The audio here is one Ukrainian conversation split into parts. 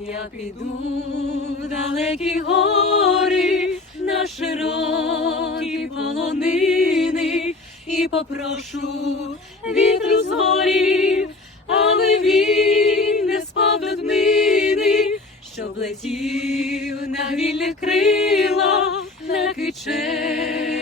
Я піду в далекі гори, на широкі полонини і попрошу вітру з горів, але він не спав до днини, щоб летів на вільних крилах, на кичері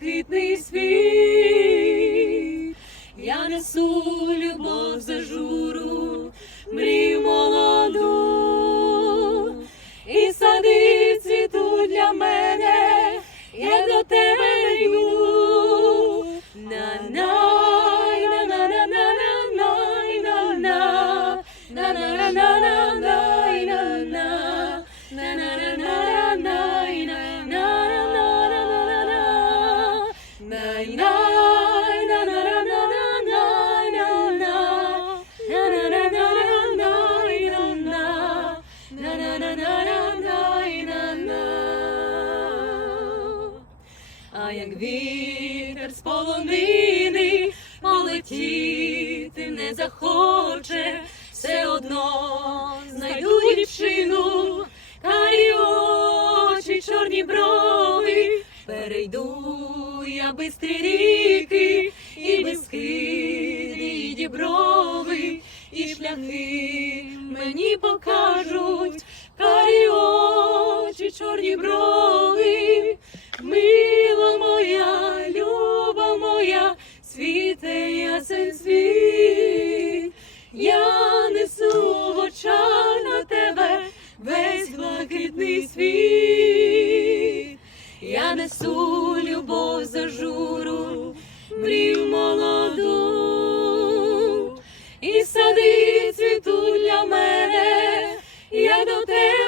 блакитний світ. Як вітер з полонини полетіти не захоче, все одно знайду дівчину, карі очі, чорні брови, перейду я бистрі ріки, і безкиди, і і шляхи мені покажуть, карі очі, чорні брови, блакитний світ, я несу любов за журу, мрію молоду, і сади цвіту для мене, я до тебе.